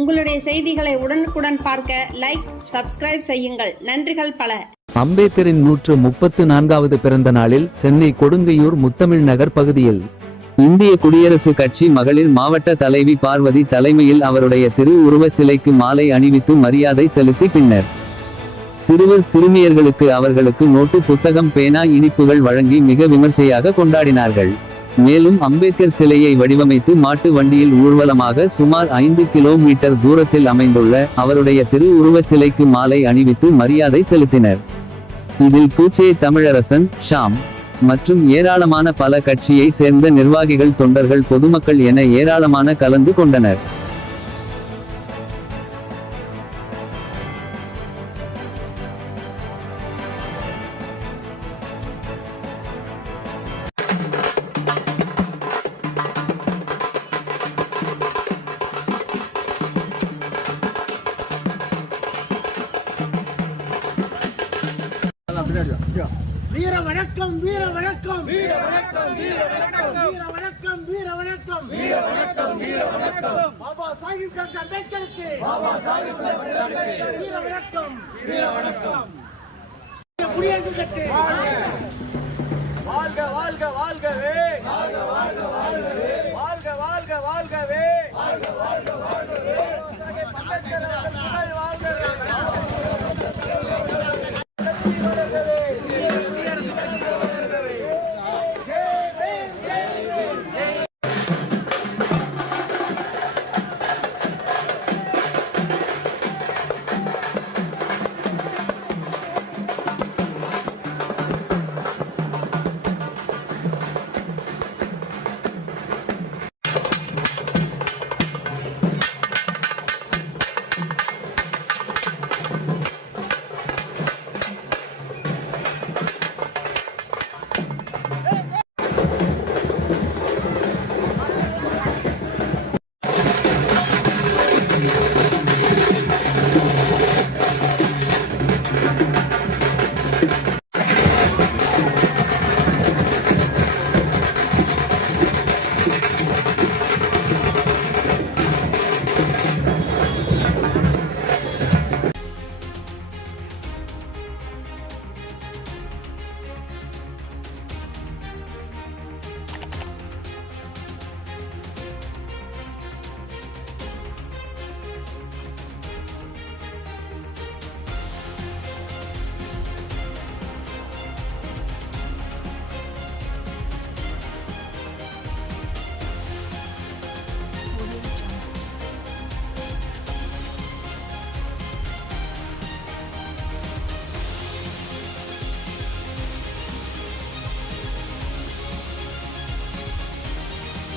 உங்களுடைய செய்திகளை உடனுக்குடன் பார்க்க லைக், சப்ஸ்கிரைப் செய்யுங்கள். நன்றிகள் பல. அம்பேத்கரின் 134வது பிறந்த நாளில் சென்னை கொடுங்கையூர் முத்தமிழ் நகர் பகுதியில் இந்திய குடியரசு கட்சி மகளிர் மாவட்ட தலைவி பார்வதி தலைமையில் அவருடைய திரு உருவ சிலைக்கு மாலை அணிவித்து மரியாதை செலுத்தி பின்னர் சிறுவர் சிறுமியர்களுக்கு அவர்களுக்கு நோட்டு புத்தகம், பேனா, இனிப்புகள் வழங்கி மிக விமர்சையாக கொண்டாடினார்கள். மேலும் அம்பேத்கர் சிலையை வடிவமைத்து மாட்டு வண்டியில் ஊர்வலமாக சுமார் 5 கிலோமீட்டர் தூரத்தில் அமைந்துள்ள அவருடைய திரு உருவ சிலைக்கு மாலை அணிவித்து மரியாதை செலுத்தினர். இதில் பூச்சே தமிழரசன், ஷாம் மற்றும் ஏராளமான பல கட்சியை சேர்ந்த நிர்வாகிகள், தொண்டர்கள், பொதுமக்கள் என ஏராளமான கலந்து கொண்டனர். வீர வணக்கம், வீர வணக்கம், வீர வணக்கம், வீர வணக்கம், வீர வணக்கம், வீர வணக்கம், வீர வணக்கம், வீர வணக்கம். பாபா சாஹிப் டாக்டர் அம்பேத்கருக்கு, பாபா சாஹிப் டாக்டர் அம்பேத்கருக்கு வீர வணக்கம், வீர வணக்கம். குடியரசு கட்சி வாழ்க, வாழ்க, வாழ்கவே, வாழ்க, வாழ்க, வாழ்கவே, வாழ்க, வாழ்க, வாழ்கவே, வாழ்க, வாழ்க.